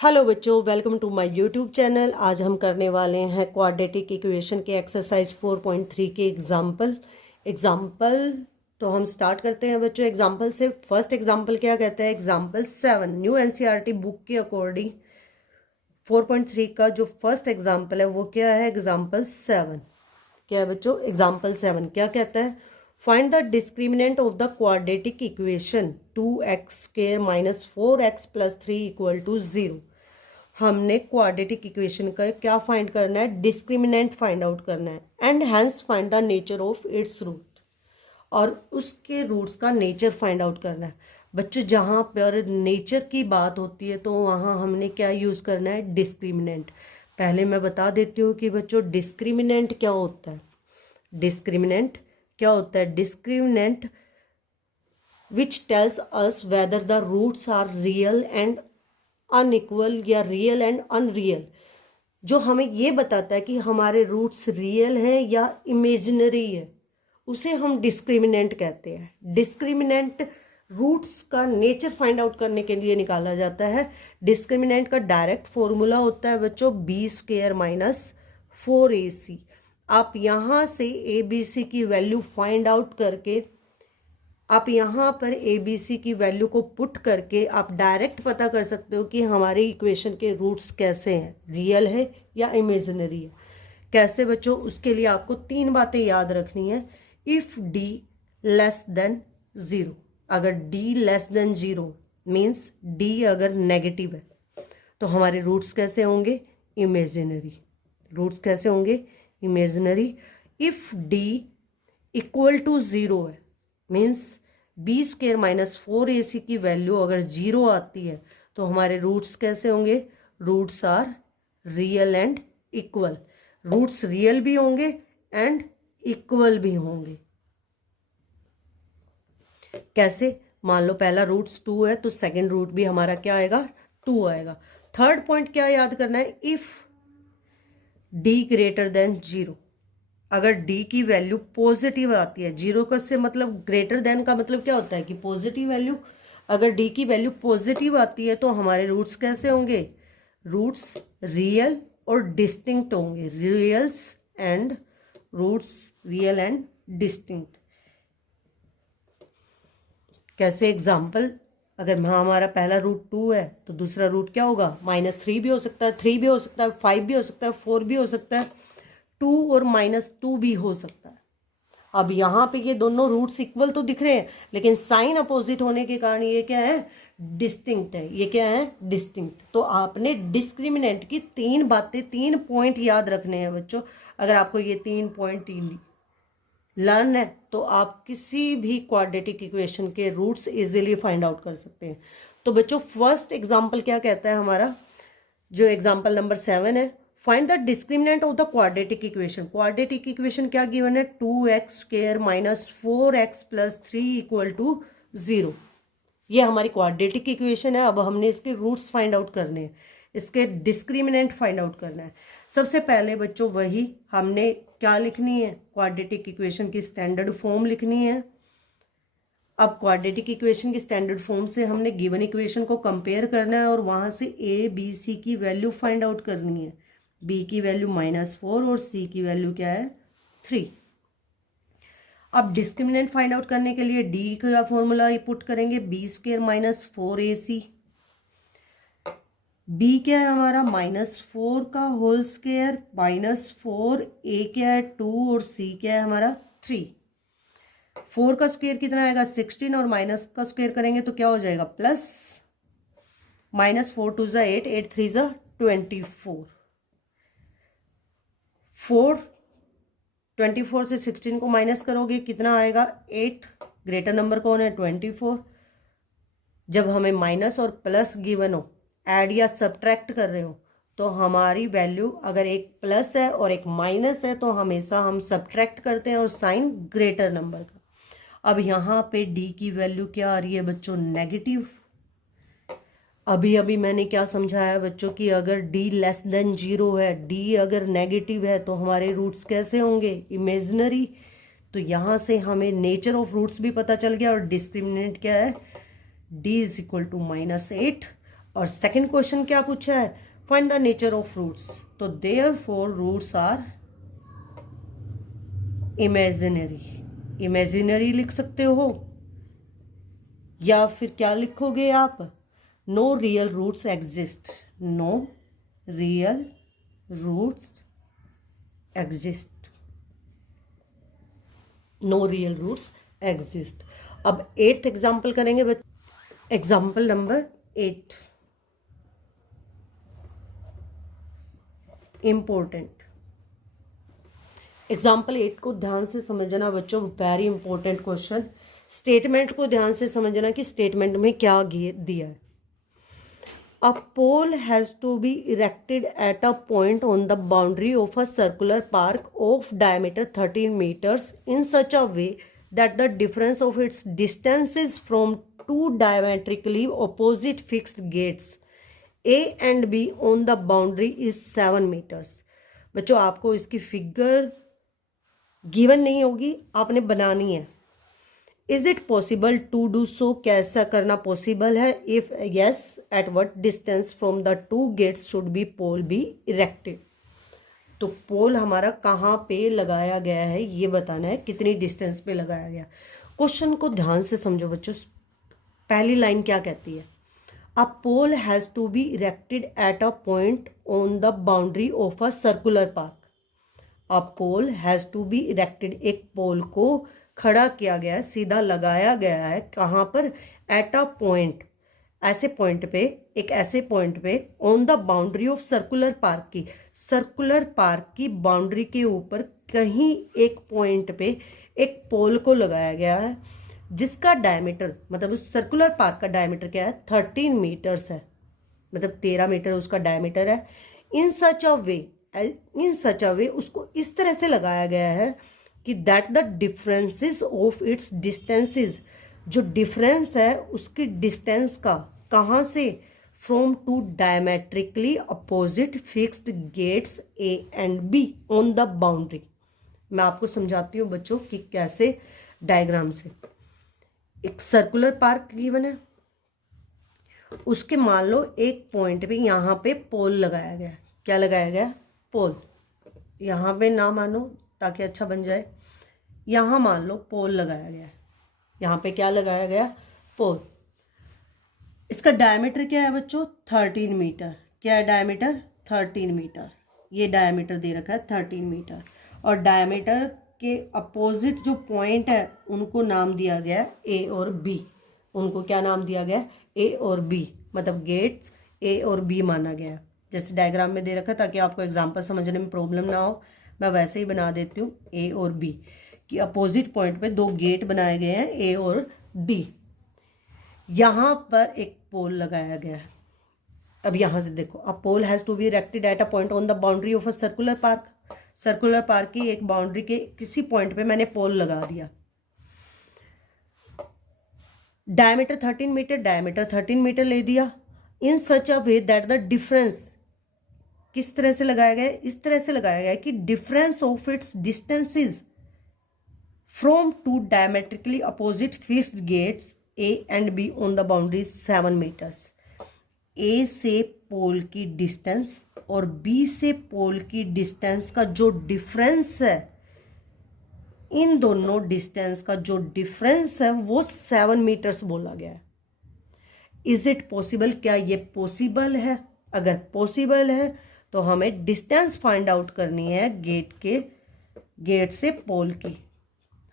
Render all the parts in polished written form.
Hello बच्चों, welcome to my YouTube channel. आज हम करने वाले हैं क्वाड्रेटिक इक्वेशन के एक्सरसाइज 4.3 के एग्जाम्पल। तो हम स्टार्ट करते हैं बच्चों एग्जाम्पल से। फर्स्ट एग्जाम्पल क्या कहता है? एग्जाम्पल 7 न्यू एनसीईआरटी बुक के अकॉर्डिंग 4.3 का जो फर्स्ट एग्जाम्पल है वो क्या है? एग्जाम्पल 7 क्या है बच्चों? एग्जाम्पल 7 क्या कहता है? Find the discriminant of the quadratic equation 2x² minus 4x plus 3 equal to 0। हमने क्वाड्रेटिक इक्वेशन का क्या फाइंड करना है? डिस्क्रिमिनेंट फाइंड आउट करना है and hence find the nature of its root, और उसके रूट्स का नेचर फाइंड आउट करना है। बच्चों जहाँ पर नेचर की बात होती है तो वहाँ हमने क्या यूज़ करना है? डिस्क्रिमिनेंट। पहले मैं बता देती हूँ कि बच्चों डिस्क्रिमिनेंट क्या होता है। डिस्क्रिमिनेंट क्या होता है? Discriminant which tells us whether the roots are real and unequal या रियल एंड अनरियल, जो हमें ये बताता है कि हमारे रूट्स रियल हैं या इमेजिनरी है, उसे हम डिस्क्रिमिनेंट कहते हैं। डिस्क्रिमिनेंट रूट्स का नेचर फाइंड आउट करने के लिए निकाला जाता है। डिस्क्रिमिनेंट का डायरेक्ट फॉर्मूला होता है बच्चों b² माइनस 4ac। आप यहाँ से abc की वैल्यू फाइंड आउट करके, आप यहाँ पर ABC की वैल्यू को पुट करके आप डायरेक्ट पता कर सकते हो कि हमारे इक्वेशन के रूट्स कैसे हैं, रियल है या इमेजिनरी है। कैसे बच्चों? उसके लिए आपको 3 बातें याद रखनी है। इफ़ D लेस देन 0, अगर D less than 0 means D अगर नेगेटिव है तो हमारे रूट्स कैसे होंगे? इमेजिनरी। रूट्स कैसे होंगे? Imaginary. If D equal to 0 है मीन्स b² माइनस 4ac की वैल्यू अगर 0 आती है तो हमारे रूट्स कैसे होंगे? Roots are real and equal. Roots real भी होंगे एंड इक्वल भी होंगे। कैसे? मान लो पहला रूट्स 2 है तो सेकंड रूट भी हमारा क्या आएगा? 2 आएगा। थर्ड पॉइंट क्या याद करना है? इफ d ग्रेटर देन 0, अगर d की वैल्यू पॉजिटिव आती है, 0 का से मतलब ग्रेटर देन का मतलब क्या होता है कि पॉजिटिव वैल्यू, अगर d की वैल्यू पॉजिटिव आती है तो हमारे रूट्स कैसे होंगे? रूट्स रियल और डिस्टिंक्ट होंगे। Reals and roots real and distinct. कैसे? एग्जाम्पल, अगर हमारा पहला रूट 2 है तो दूसरा रूट क्या होगा? -3 भी हो सकता है, 3 भी हो सकता है, 5 भी हो सकता है, 4 भी हो सकता है, 2 और -2 भी हो सकता है। अब यहाँ पे ये दोनों रूट्स इक्वल तो दिख रहे हैं लेकिन साइन अपोजिट होने के कारण ये क्या है? डिस्टिंक्ट है। ये क्या है? डिस्टिंक्ट। तो आपने डिस्क्रिमिनेंट की 3 बातें, 3 पॉइंट याद रखने हैं बच्चों। अगर आपको ये 3 पॉइंट लर्न है तो आप किसी भी क्वाड्रेटिक इक्वेशन के रूट्स इजीली फाइंड आउट कर सकते हैं। तो बच्चों फर्स्ट एग्जाम्पल क्या कहता है हमारा? जो एग्जाम्पल नंबर 7 है, find the discriminant of the quadratic equation. Quadratic equation क्या गिवन है? 2x² minus 4x plus 3 equal to 0। ये हमारी क्वाड्रेटिक इक्वेशन है। अब हमने इसके रूट्स फाइंड आउट करने हैं, इसके डिस्क्रिमिनेंट फाइंड आउट करना है। सबसे पहले बच्चों वही हमने क्या लिखनी है? क्वाड्रेटिक इक्वेशन की स्टैंडर्ड फॉर्म लिखनी है। अब क्वाड्रेटिक इक्वेशन की स्टैंडर्ड फॉर्म से हमने गिवन इक्वेशन को कंपेयर करना है और वहाँ से ABC की वैल्यू फाइंड आउट करनी है। B की वैल्यू -4 और C की वैल्यू क्या है? 3। अब डिस्क्रिमिनेंट फाइंड आउट करने के लिए D का फॉर्मूला पुट करेंगे, b² माइनस 4ac। B क्या है हमारा? -4 का होल स्क्वायर माइनस 4, A क्या है? 2 और C क्या है हमारा? 3। 4 का स्क्वायर कितना आएगा? 16 और माइनस का स्क्वायर करेंगे तो क्या हो जाएगा? प्लस। -4 2 ज़ा 8, 8 3 ज़ा 24। 24 से 16 को माइनस करोगे कितना आएगा? 8। ग्रेटर नंबर कौन है? 24। जब हमें माइनस और प्लस गिवन हो, ऐड या सब्ट्रैक्ट कर रहे हो, तो हमारी वैल्यू अगर एक प्लस है और एक माइनस है तो हमेशा हम सब्ट्रैक्ट करते हैं और साइन ग्रेटर नंबर का। अब यहाँ पे D की वैल्यू क्या आ रही है बच्चों? नेगेटिव। अभी मैंने क्या समझाया बच्चों कि अगर D लेस देन 0 है, D अगर नेगेटिव है तो हमारे रूट्स कैसे होंगे? इमेजिनरी। तो यहाँ से हमें नेचर ऑफ रूट्स भी पता चल गया और डिस्क्रिमिनेंट क्या है? D is equal to -8। और सेकंड क्वेश्चन क्या पूछा है, find the nature of roots, तो therefore roots are imaginary, imaginary लिख सकते हो, या फिर क्या लिखोगे आप, no real roots exist, no real roots exist, no real roots exist. अब 8th एग्जाम्पल करेंगे बच्चे, एग्जाम्पल नंबर 8, इंपॉर्टेंट। एग्जाम्पल 8 को ध्यान से समझना बच्चों, वेरी इंपॉर्टेंट क्वेश्चन। स्टेटमेंट को ध्यान से समझना कि स्टेटमेंट में क्या दिया है। A pole has to be erected at a point on the boundary of a circular park of diameter 13 meters in such a way that the difference of its distances from two diametrically opposite fixed gates A and B on the boundary is 7 meters। बच्चों आपको इसकी figure given नहीं होगी, आपने बनानी है। Is it possible to do so, कैसा करना पॉसिबल है, if yes at what distance from the two gates should be pole be erected. तो पोल हमारा कहाँ पे लगाया गया है ये बताना है, कितनी डिस्टेंस पे लगाया गया। क्वेश्चन को ध्यान से समझो बच्चों, पहली लाइन क्या कहती है, a pole has to be erected at a point on the boundary of a circular park. A pole has to be erected, एक पोल को खड़ा किया गया है, सीधा लगाया गया है, कहाँ पर, एट अ पॉइंट, ऐसे पॉइंट पे, एक ऐसे पॉइंट पे, on the boundary of circular park की, सर्कुलर पार्क की बाउंड्री के ऊपर कहीं एक पॉइंट पे एक पोल को लगाया गया है, जिसका डायमीटर, मतलब उस सर्कुलर पार्क का डायमीटर क्या है, 13 मीटर्स है, मतलब 13 मीटर उसका डायमीटर है। इन सच अ वे उसको इस तरह से लगाया गया है कि that the differences of its distances, जो डिफरेंस है उसकी डिस्टेंस का, कहाँ से, from two diametrically opposite fixed gates A and B on the boundary. मैं आपको समझाती हूँ बच्चों कि कैसे, डायग्राम से। एक सर्कुलर पार्क गिवन है, उसके मान लो एक पॉइंट पे यहाँ पे पोल लगाया गया, क्या लगाया गया, पोल। यहाँ पे ना मानो ताकि अच्छा बन जाए, यहाँ मान लो पोल लगाया गया है, यहाँ पे क्या लगाया गया, पोल। इसका डायमीटर क्या है बच्चों, 13 मीटर। क्या है डायमीटर, 13 मीटर। ये डायमीटर दे रखा है 13 मीटर, और डायमीटर के अपोजिट जो पॉइंट है उनको नाम दिया गया ए और बी। उनको क्या नाम दिया गया, ए और बी, मतलब गेट्स ए और बी माना गया, जैसे डायग्राम में दे रखा है, ताकि आपको एग्जाम्पल समझने में प्रॉब्लम ना हो। मैं वैसे ही बना देती हूँ, ए और बी कि अपोजिट पॉइंट पे दो गेट बनाए गए हैं, ए और बी। यहाँ पर एक पोल लगाया गया है। अब यहाँ से देखो, a pole has to be erected at a point on the boundary of a circular park. Circular park की एक बाउंड्री के किसी पॉइंट पे मैंने पोल लगा दिया। डायमीटर 13 मीटर, डायमीटर 13 मीटर ले दिया। इन सच अ वे दैट द डिफरेंस, किस तरह से लगाया गया है, इस तरह से लगाया गया है कि difference of its distances from two diametrically opposite fixed gates A and B on the boundary 7 metres. A से पोल की डिस्टेंस और बी से पोल की डिस्टेंस का जो डिफरेंस है, इन दोनों डिस्टेंस का जो डिफरेंस है वो 7 मीटर्स बोला गया है। इज इट पॉसिबल, क्या ये पॉसिबल है? अगर पॉसिबल है तो हमें डिस्टेंस फाइंड आउट करनी है गेट से पोल की।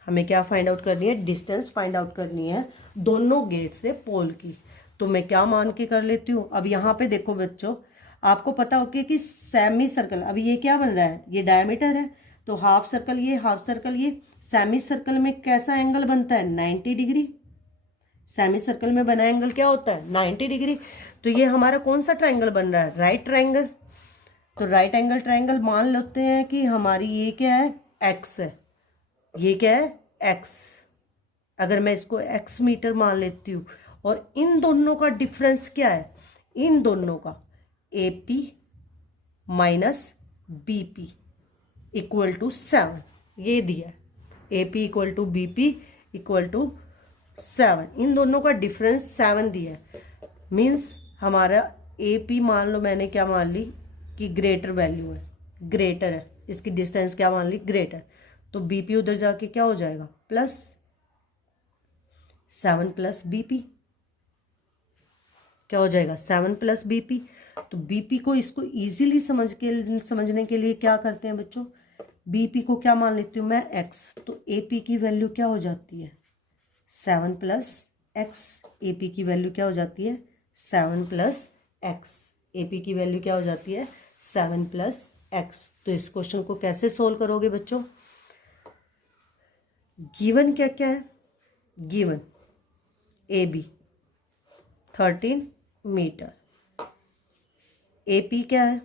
हमें क्या फाइंड आउट करनी है, डिस्टेंस फाइंड आउट करनी है दोनों गेट से पोल की। तो मैं क्या मान के कर लेती हूँ, अब यहाँ पे देखो बच्चों, आपको पता होगा कि सेमी सर्कल, अब ये क्या बन रहा है, ये डायमीटर है, तो हाफ सर्कल ये, हाफ सर्कल ये। सेमी सर्कल में कैसा एंगल बनता है, 90 डिग्री। सेमी सर्कल में बना एंगल क्या होता है, 90 डिग्री। तो ये हमारा कौन सा ट्राइंगल बन रहा है, राइट ट्राइंगल। तो राइट एंगल ट्राइंगल मान लेते हैं कि हमारी ये क्या है, एक्स है, ये क्या है, एक्स। अगर मैं इसको एक्स मीटर मान लेती हूँ, और इन दोनों का डिफरेंस क्या है, इन दोनों का A P minus B P equal to 7, ये दिया है, A P equal to B P equal to 7। इन दोनों का डिफरेंस 7 दिया है। मीन्स हमारा ए पी मान लो मैंने क्या मान ली कि ग्रेटर वैल्यू है, ग्रेटर है, इसकी डिस्टेंस क्या मान ली, ग्रेटर। तो बी पी उधर जाके क्या हो जाएगा, प्लस 7 प्लस बी पी, क्या हो जाएगा 7 प्लस बी पी। तो बी पी को इसको इजीली समझने के लिए क्या करते हैं बच्चों, बी पी को क्या मान लेती हूँ मैं, एक्स। तो ए पी की वैल्यू क्या हो जाती है, 7 प्लस एक्स। ए पी की वैल्यू क्या हो जाती है, 7 प्लस एक्स। ए पी की वैल्यू क्या हो जाती है, 7 प्लस एक्स। तो इस क्वेश्चन को कैसे सोल्व करोगे बच्चों, गिवन क्या क्या है, given A B 13 metre, A P क्या है,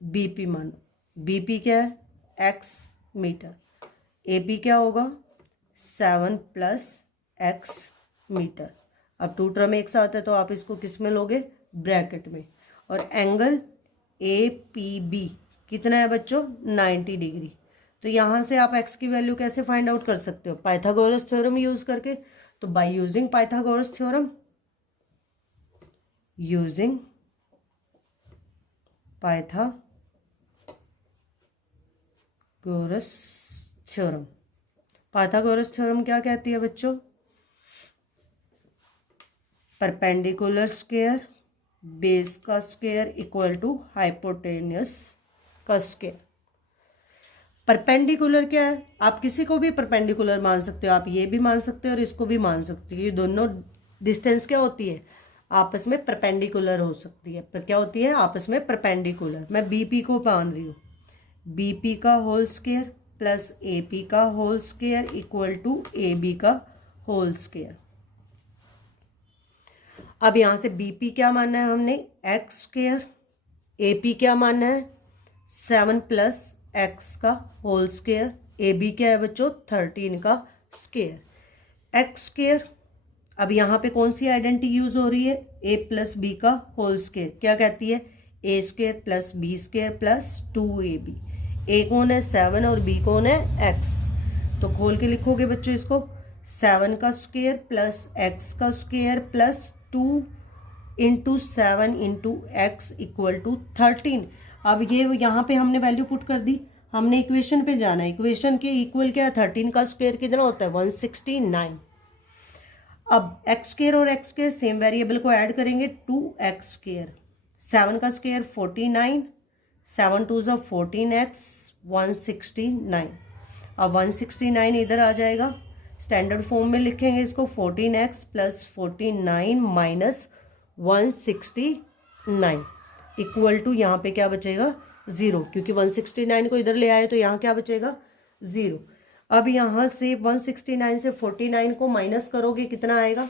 बी पी मानो, बी पी क्या है एक्स मीटर, ए पी क्या होगा 7 प्लस एक्स मीटर। अब टू टर्म एक साथ है तो आप इसको किस में लोगे, ब्रैकेट में। और एंगल ए पी बी कितना है बच्चों, 90 डिग्री। तो यहाँ से आप एक्स की वैल्यू कैसे फाइंड आउट कर सकते हो, पाइथागोरस थ्योरम यूज करके। तो by using Pythagoras theorem, using Pythagoras theorem. Pythagoras theorem क्या कहती है बच्चों, परपेंडिकुलर स्क्वायर बेस का स्क्वायर इक्वल टू हाइपोटेन्यूस का स्क्वायर। परपेंडिकुलर क्या है, आप किसी को भी परपेंडिकुलर मान सकते हो, आप ये भी मान सकते हो और इसको भी मान सकते हो। ये दोनों डिस्टेंस क्या होती है, आपस में परपेंडिकुलर हो सकती है, पर क्या होती है, आपस में परपेंडिकुलर। मैं बीपी को मान रही हूँ, बीपी का होल स्क्वायर प्लस एपी का whole square equal to A B का होल स्क्वायर। अब यहाँ से बीपी क्या मानना है हमने, एक्स स्क्वायर, एपी क्या मानना है 7 प्लस एक्स का होल स्क्वायर, ए बी क्या है बच्चों 13 का स्क्वायर, एक्स स्क्वायर। अब यहाँ पे कौन सी आइडेंटिटी यूज हो रही है, ए प्लस बी का होल स्क्वायर क्या कहती है, A square plus B square plus 2ab। A कौन है 7 और बी कौन है एक्स। तो खोल के लिखोगे बच्चों इसको, 7 का स्क्वायर प्लस एक्स का square plus 2 into 7 into x equal to 13। अब ये यहाँ पे हमने वैल्यू पुट कर दी, हमने इक्वेशन पे जाना है। इक्वेशन के इक्वल क्या है, 13 का स्क्वायर कितना होता है 169। अब एक्स स्क्वायर और एक्स स्क्वायर सेम वेरिएबल को ऐड करेंगे, 2x स्क्वायर, 7 का स्क्वायर 49, 7 2 ज़ा 14x 169। अब 169 इधर आ जाएगा, स्टैंडर्ड फॉर्म में लिखेंगे इसको, 14x plus 49 minus 169 equal to यहाँ पे क्या बचेगा 0, क्योंकि 169 को इधर ले आए तो यहाँ क्या बचेगा 0। अब यहाँ से 169 से 49 को माइनस करोगे कितना आएगा,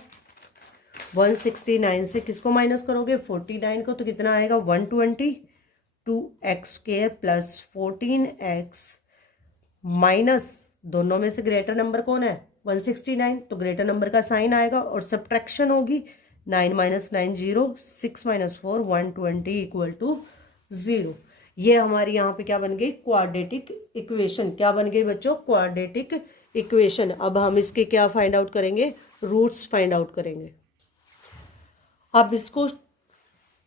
169 से किसको माइनस करोगे 49 को, तो कितना आएगा 120, 2x square plus 14x minus, दोनों में से ग्रेटर नंबर कौन है 169, तो ग्रेटर नंबर का साइन आएगा और सब्ट्रैक्शन होगी, 9 माइनस 9 0, 6 माइनस 4 120 इक्वल टू 0। ये हमारी यहाँ पे क्या बन गई, क्वाड्रेटिक इक्वेशन। क्या बन गई बच्चों, क्वाड्रेटिक इक्वेशन। अब हम इसके क्या फाइंड आउट करेंगे, रूट्स फाइंड आउट करेंगे। अब इसको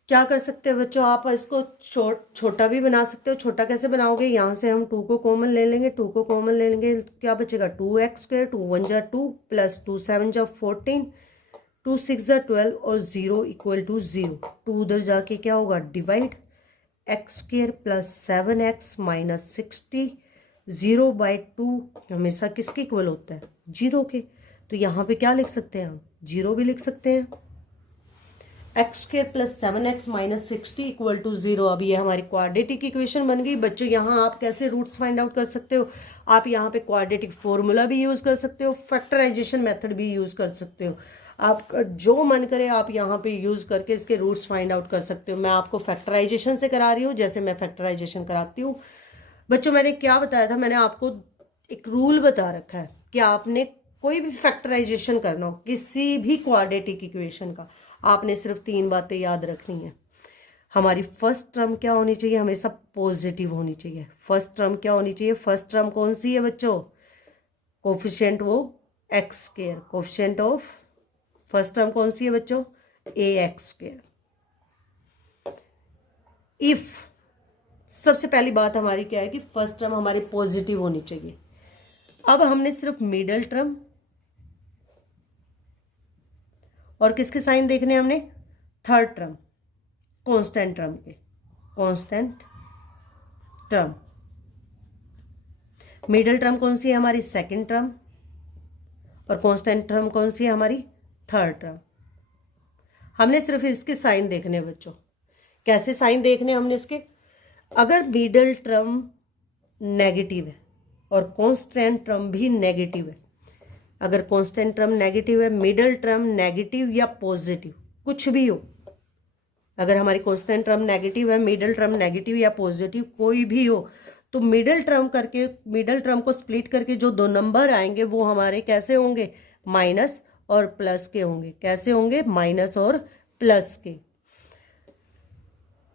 क्या कर सकते हैं बच्चों, आप इसको छोटा भी बना सकते हो। छोटा कैसे बनाओगे, यहाँ से हम 2 को कॉमन ले लेंगे, 2 को कॉमन ले लेंगे, क्या बचेगा 2x स्क्वायर, 2 1 जा 2 प्लस 2 7 जा 14, 2 6 जा 12 और 0 इक्वल टू 0। 2 उधर जाके क्या होगा divide, x square plus 7x minus 60, 0/2 हमेशा किसके इक्वल होता है 0 के। तो यहाँ पे क्या लिख सकते हैं हम, 0 भी लिख सकते हैं। X square plus 7x minus 60 equal to 0। अब ये हमारी क्वाड्रेटिक इक्वेशन बन गई। बच्चों यहाँ आप कैसे रूट्स फाइंड आउट कर सकते हो, आप यहाँ पे क्वाड्रेटिक फॉर्मूला भी यूज़ कर सकते हो, फैक्टराइजेशन मेथड भी यूज़ कर सकते हो। आपका जो मन करे आप यहाँ पे यूज़ करके इसके रूट्स फाइंड आउट कर सकते हो। मैं आपको फैक्टराइजेशन से करा रही हूँ, जैसे मैं फैक्टराइजेशन कराती हूँ। बच्चों मैंने क्या बताया था, मैंने आपको एक रूल बता रखा है कि आपने कोई भी फैक्टराइजेशन करना हो किसी भी क्वाड्रेटिक इक्वेशन का, आपने सिर्फ 3 बातें याद रखनी है। हमारी फर्स्ट टर्म क्या होनी चाहिए, हमेशा पॉजिटिव होनी चाहिए। फर्स्ट टर्म क्या होनी चाहिए, फर्स्ट टर्म कौन सी है बच्चों, कोफिशिएंट वो x square, coefficient of first term कौन सी है बच्चों ax²। इफ सबसे पहली बात हमारी क्या है कि फर्स्ट टर्म हमारी पॉजिटिव होनी चाहिए। अब हमने सिर्फ मिडल टर्म और किसके साइन देखने हैं, हमने थर्ड टर्म कांस्टेंट टर्म के, कांस्टेंट टर्म। मिडल टर्म कौन सी है हमारी, सेकंड टर्म, और कांस्टेंट टर्म कौन सी है हमारी, थर्ड टर्म। हमने सिर्फ इसके साइन देखने हैं बच्चों। कैसे साइन देखने हैं हमने इसके, अगर मिडल टर्म नेगेटिव है और कांस्टेंट टर्म भी नेगेटिव है, अगर कांस्टेंट टर्म नेगेटिव है, मिडल टर्म नेगेटिव या पॉजिटिव कुछ भी हो, अगर हमारी कांस्टेंट टर्म नेगेटिव है, मिडल टर्म नेगेटिव या पॉजिटिव कोई भी हो, तो मिडल टर्म को स्प्लिट करके जो दो नंबर आएंगे वो हमारे कैसे होंगे, माइनस और प्लस के होंगे। कैसे होंगे, माइनस और प्लस के।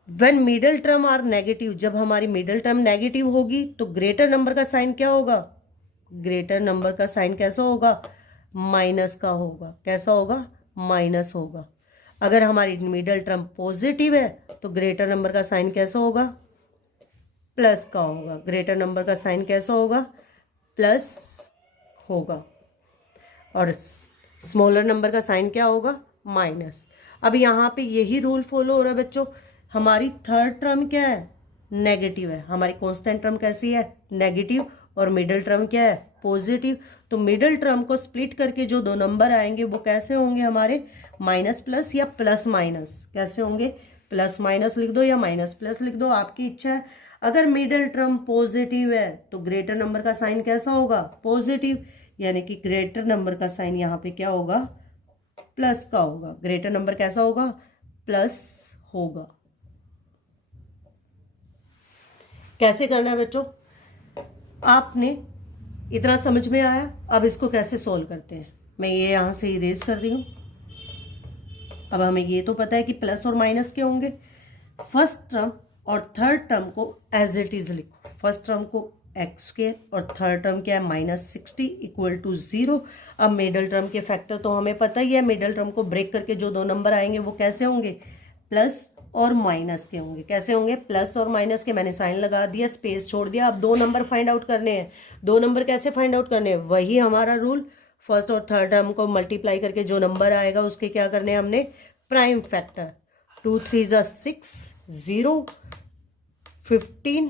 When middle term are negative, जब हमारी मिडल टर्म नेगेटिव होगी तो ग्रेटर नंबर का साइन क्या होगा, ग्रेटर नंबर का साइन कैसा होगा, माइनस का होगा। कैसा होगा, माइनस होगा। अगर हमारी मिडल टर्म पॉजिटिव है तो ग्रेटर नंबर का साइन कैसा होगा, प्लस का होगा। ग्रेटर नंबर का साइन कैसा होगा, प्लस होगा। और स्मॉलर नंबर का साइन क्या होगा, माइनस। अब यहाँ पे यही रूल फॉलो हो रहा है बच्चों। हमारी थर्ड टर्म क्या है, नेगेटिव है। हमारी कांस्टेंट टर्म कैसी है, नेगेटिव, और मिडल टर्म क्या है, पॉजिटिव। तो मिडल टर्म को स्प्लिट करके जो दो नंबर आएंगे वो कैसे होंगे हमारे, माइनस प्लस या प्लस माइनस। कैसे होंगे, प्लस माइनस लिख दो या माइनस प्लस लिख दो, आपकी इच्छा है। अगर मिडल टर्म पॉजिटिव है तो ग्रेटर नंबर का साइन कैसा होगा, पॉजिटिव, यानी कि ग्रेटर नंबर का साइन यहाँ पे क्या होगा, प्लस का होगा। ग्रेटर नंबर कैसा होगा, प्लस होगा। कैसे करना है बच्चों, आपने इतना समझ में आया। अब इसको कैसे सॉल्व करते हैं, मैं ये यहाँ से इरेज कर रही हूँ। अब हमें ये तो पता है कि प्लस और माइनस के होंगे। फर्स्ट टर्म और थर्ड टर्म को एज इट इज लिखो। फर्स्ट टर्म को x² और थर्ड टर्म क्या है, -60 इक्वल टू 0। अब मिडल टर्म के फैक्टर तो हमें पता ही है, मिडल टर्म को ब्रेक करके जो दो नंबर आएंगे वो कैसे होंगे, प्लस और माइनस के होंगे। कैसे होंगे, प्लस और माइनस के। मैंने साइन लगा दिया, स्पेस छोड़ दिया। अब दो नंबर फाइंड आउट करने हैं। दो नंबर कैसे फाइंड आउट करने हैं, वही हमारा रूल। फर्स्ट और थर्ड टर्म को मल्टीप्लाई करके जो नंबर आएगा उसके क्या करने हैं हमने, प्राइम फैक्टर। 2 3 6, 0, 15,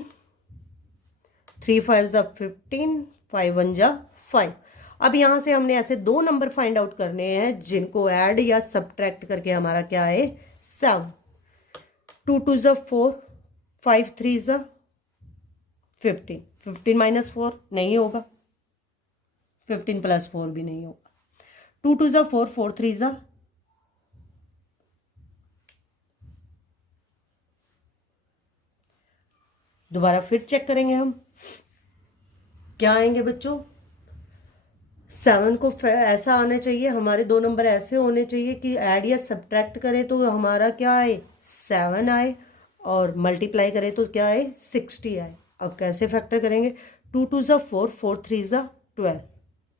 3 5 15, 5 1 5। अब यहाँ से हमने ऐसे दो नंबर फाइंड आउट करने हैं जिनको ऐड या सब्ट्रैक्ट करके हमारा क्या है, 7। 2 2 4, 5 3 15, 15 माइनस 4 नहीं होगा, 15 प्लस 4 भी नहीं होगा। 2 2 4, 4 3 दोबारा फिर चेक करेंगे हम, क्या आएंगे बच्चों। 7 को ऐसा आना चाहिए, हमारे दो नंबर ऐसे होने चाहिए कि ऐड या सब्ट्रैक्ट करें तो हमारा क्या आए, 7 आए, और मल्टीप्लाई करें तो क्या आए, 60 आए। अब कैसे फैक्टर करेंगे, 2 2 4, 4 3 12,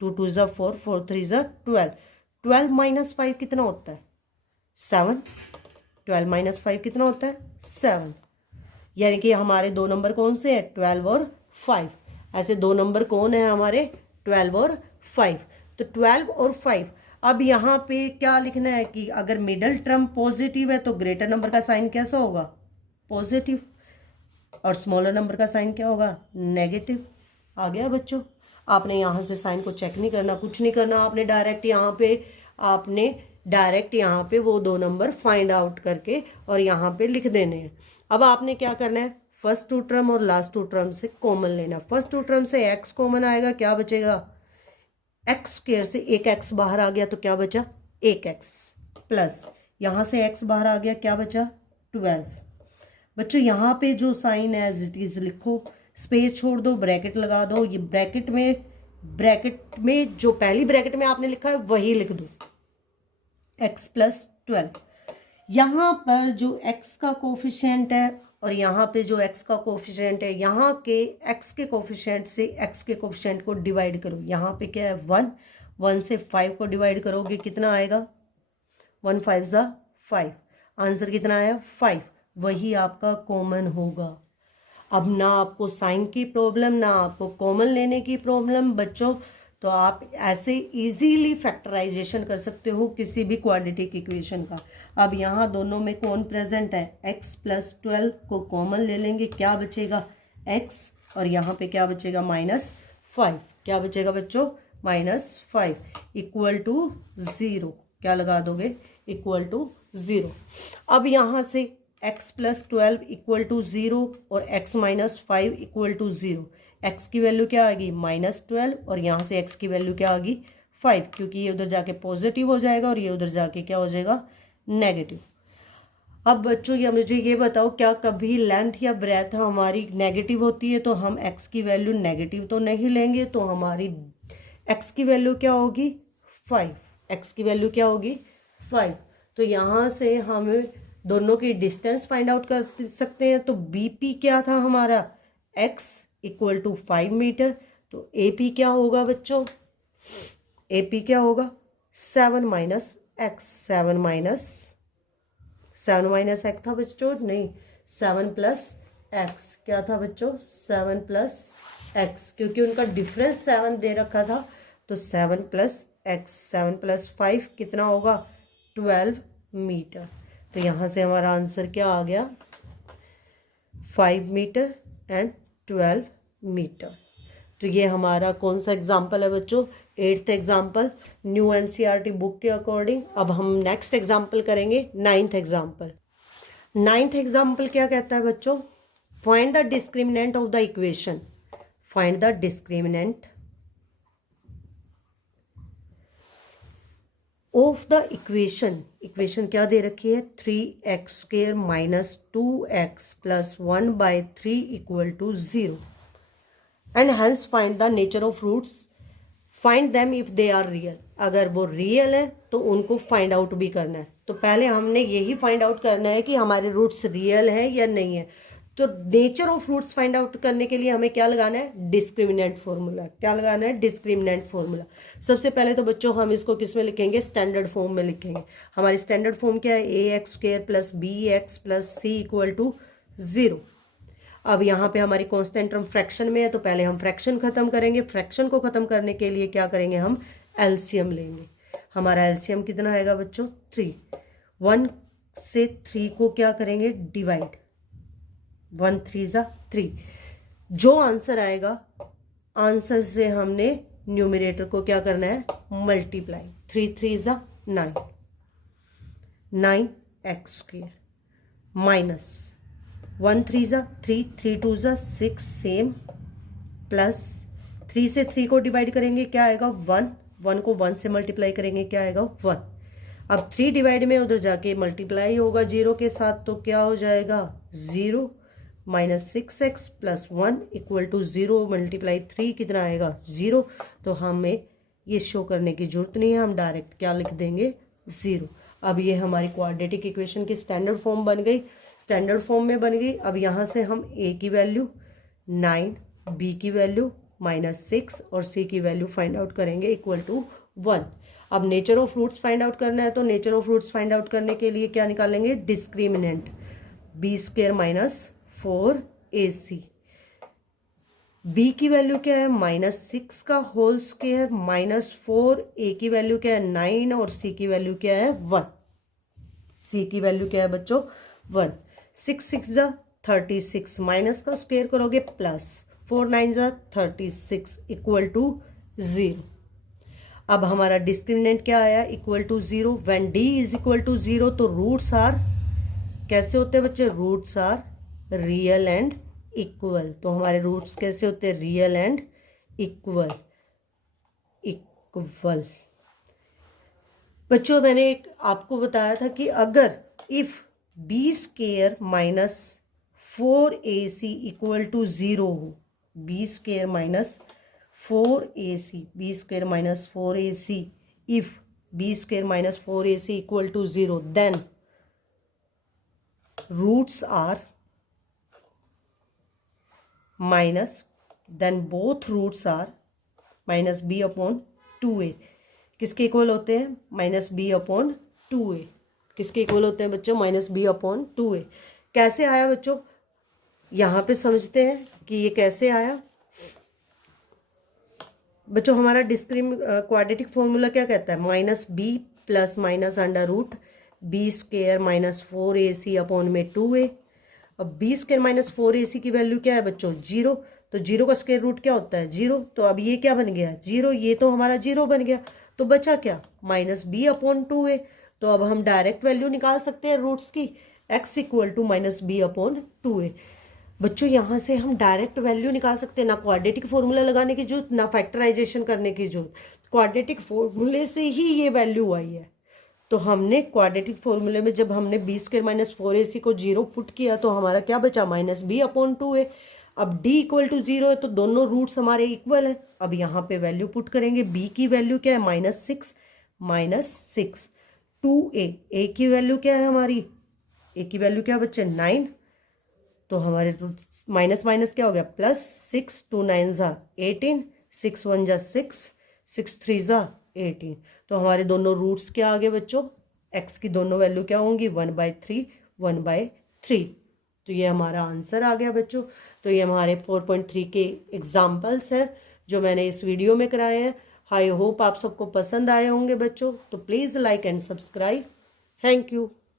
2 2 4, 4 3 12, 12 माइनस 5 कितना होता है, 7। 12 माइनस 5 कितना होता है, 7। यानी कि हमारे दो नंबर कौन से हैं, 12 और 5। ऐसे दो नंबर कौन है हमारे, 12 और 5। तो 12 और 5। अब यहाँ पे क्या लिखना है कि अगर मिडल टर्म पॉजिटिव है तो ग्रेटर नंबर का साइन कैसा होगा, पॉजिटिव, और स्मॉलर नंबर का साइन क्या होगा, नेगेटिव। आ गया बच्चों। आपने यहाँ से साइन को चेक नहीं करना, कुछ नहीं करना, आपने डायरेक्ट यहाँ पे वो दो नंबर फाइंड आउट करके और यहाँ पे लिख देने हैं। अब आपने क्या करना है, फर्स्ट टू टर्म और लास्ट टू टर्म से कॉमन लेना। फर्स्ट टू टर्म से x कॉमन आएगा, क्या बचेगा, x² से एक x बाहर आ गया तो क्या बचा, 1x, प्लस यहाँ से x बाहर आ गया, क्या बचा, 12। बच्चों यहाँ पे जो साइन है एज इट इज लिखो, स्पेस छोड़ दो, ब्रैकेट लगा दो। ये ब्रैकेट में जो पहली ब्रैकेट में आपने लिखा है वही लिख दो, x + 12। यहाँ पर जो x का कोफिशिएंट है और यहाँ पे जो x का कोफिशिएंट है, यहाँ के x के कोफिशिएंट से x के कोफिशिएंट को डिवाइड करो। यहाँ पे क्या है, 1 से 5 को डिवाइड करोगे कितना आएगा, 1 5 5। आंसर कितना आया 5, वही आपका कॉमन होगा। अब ना आपको साइन की प्रॉब्लम, ना आपको कॉमन लेने की प्रॉब्लम बच्चों, तो आप ऐसे इजीली फैक्टराइजेशन कर सकते हो किसी भी क्वाड्रेटिक इक्वेशन का। अब यहाँ दोनों में कौन प्रेजेंट है, x प्लस 12 को कॉमन ले लेंगे, क्या बचेगा x, और यहाँ पे क्या बचेगा -5। क्या बचेगा बच्चों -5 इक्वल टू 0। क्या लगा दोगे इक्वल टू 0। अब यहाँ से x प्लस 12 इक्वल टू 0 और x minus 5 equal to 0। x की वैल्यू क्या आ गई -12 और यहाँ से x की वैल्यू क्या आ गई 5, क्योंकि ये उधर जाके पॉजिटिव हो जाएगा और ये उधर जाके क्या हो जाएगा नेगेटिव। अब बच्चों ये मुझे ये बताओ, क्या कभी लेंथ या ब्रेथ हमारी नेगेटिव होती है तो हम x की वैल्यू नेगेटिव तो नहीं लेंगे, तो हमारी x की वैल्यू क्या होगी 5। x की वैल्यू क्या होगी 5। तो यहाँ से हम दोनों की डिस्टेंस फाइंड आउट कर सकते हैं। तो BP क्या था हमारा x इक्वल टू 5 मीटर, तो AP क्या होगा बच्चों, AP क्या होगा 7 माइनस एक्स। 7 माइनस एक्स था बच्चों, नहीं 7 प्लस एक्स। क्या था बच्चों 7 प्लस एक्स, क्योंकि उनका डिफरेंस 7 दे रखा था, तो 7 प्लस एक्स। 7 प्लस 5 कितना होगा 12 मीटर। तो यहाँ से हमारा आंसर क्या आ गया 5 मीटर एंड 12 मीटर। तो ये हमारा कौन सा एग्जाम्पल है बच्चों, 8th example new NCERT book के अकॉर्डिंग। अब हम नेक्स्ट एग्जाम्पल करेंगे 9th एग्जाम्पल। 9th एग्जाम्पल क्या कहता है बच्चों, find the discriminant of the equation. Find the discriminant of the equation. Equation क्या दे रखी है 3x² minus 2x plus 1/3 equal to 0 and hence find the nature of roots. Find them if they are real. अगर वो real है तो उनको find out भी करना है। तो पहले हमने यही फाइंड आउट करना है कि हमारे रूट्स रियल हैं या नहीं है। तो nature of roots find out करने के लिए हमें क्या लगाना है डिस्क्रिमिनेंट फॉर्मूला। क्या लगाना है डिस्क्रिमिनेंट फॉर्मूला। सबसे पहले तो बच्चों हम इसको किस में लिखेंगे स्टैंडर्ड फॉर्म में लिखेंगे। हमारी स्टैंडर्ड फॉर्म क्या है ax² plus bx plus c equal to 0। अब यहाँ पे हमारी कांस्टेंट टर्म फ्रैक्शन में है, तो पहले हम फ्रैक्शन खत्म करेंगे। फ्रैक्शन को खत्म करने के लिए क्या करेंगे हम एलसीएम लेंगे। हमारा एलसीएम कितना आएगा बच्चों 3। 1 से 3 को क्या करेंगे डिवाइड, 1 3 ज़ा 3। जो आंसर आएगा आंसर से हमने न्यूमरेटर को क्या करना है मल्टीप्लाई। 3 3 ज़ा 9, 9x² माइनस 1 3 ज़ा 3, 3 2 ज़ा 6 सेम, प्लस 3 से 3 को डिवाइड करेंगे क्या आएगा 1, 1 को 1 से मल्टीप्लाई करेंगे क्या आएगा 1। अब 3 डिवाइड में उधर जाके मल्टीप्लाई होगा 0 के साथ, तो क्या हो जाएगा 0 minus 6x plus 1 equal to 0 multiply 3 कितना आएगा 0। तो हमें ये शो करने की जरूरत नहीं है, हम डायरेक्ट क्या लिख देंगे 0। अब ये हमारी क्वाड्रेटिक इक्वेशन की स्टैंडर्ड फॉर्म बन गई, स्टैंडर्ड फॉर्म में बन गई। अब यहाँ से हम a की वैल्यू 9, b की वैल्यू -6 और c की वैल्यू फाइंड आउट करेंगे इक्वल टू 1। अब nature of roots find out करना है, तो nature of roots find out करने के लिए क्या निकालेंगे discriminant b² minus 4ac। b की वैल्यू क्या है -6 का होल स्क्वायर माइनस 4, a की वैल्यू क्या है 9 और c की वैल्यू क्या है 1। c की वैल्यू क्या है बच्चों 1। 6 6 ज़ा 36 माइनस का स्क्वायर करोगे प्लस 4 9 ज़ा 36 इक्वल टू 0। अब हमारा डिस्क्रिमिनेंट क्या आया equal to 0। When d is equal to 0 तो रूट्स आर कैसे होते हैं बच्चे, roots are real and equal. तो हमारे रूट्स कैसे होते हैं रियल एंड इक्वल। बच्चों मैंने एक आपको बताया था कि अगर if b² minus 4ac equal to 0 हो, b² minus 4ac, b² minus 4ac, if b² minus 4ac equal to 0 then roots are minus, then both roots are minus b/2a। किसके इक्वल होते हैं -b/2a। किसके इक्वल होते हैं बच्चों, -b/2a। कैसे आया बच्चों, यहाँ पे समझते हैं कि ये कैसे आया। बच्चों हमारा क्वाड्रेटिक फॉर्मूला क्या कहता है, -b plus minus under root b² -4ac/2a। अब b² -4ac की वैल्यू क्या है बच्चों, 0। तो 0 का स्क्वायर रूट क्या होता है, 0। तो अब ये क्या बन गया, 0। ये तो हमारा 0 बन गया। तो बचा क्या, -b/2a। तो अब हम डायरेक्ट वैल्यू निकाल सकते हैं रूट्स की, x = -b/2a। बच्चों यहाँ से हम डायरेक्ट वैल्यू निकाल सकते हैं, ना क्वाड्रेटिक फॉर्मूला लगाने की जरूरत, ना फैक्टराइजेशन करने की जरूरत। क्वाड्रेटिक फॉर्मूले से ही ये वैल्यू आई है। तो हमने क्वाड्रेटिक फॉर्मूले में जब हमने b² -4ac को 0 पुट किया तो हमारा क्या बचा, -b/2a। अब d = 0 है तो दोनों रूट्स हमारे इक्वल है। अब यहाँ पे वैल्यू पुट करेंगे, b की वैल्यू क्या है, -6 2a। a की वैल्यू क्या है हमारी, a की वैल्यू क्या है बच्चे, 9। तो हमारे रूट्स माइनस माइनस क्या हो गया, +6 2 9 18 6 1 6 6 3 18। तो हमारे दोनों रूट्स क्या आ गए बच्चों, x की दोनों वैल्यू क्या होंगी, 1/3 1/3। तो ये हमारा आंसर आ गया बच्चों। तो ये हमारे 4.3 के एग्जाम्पल्स हैं जो मैंने इस वीडियो में कराए हैं। आई होप आप सबको पसंद आए होंगे बच्चों। तो please like and subscribe. Thank you.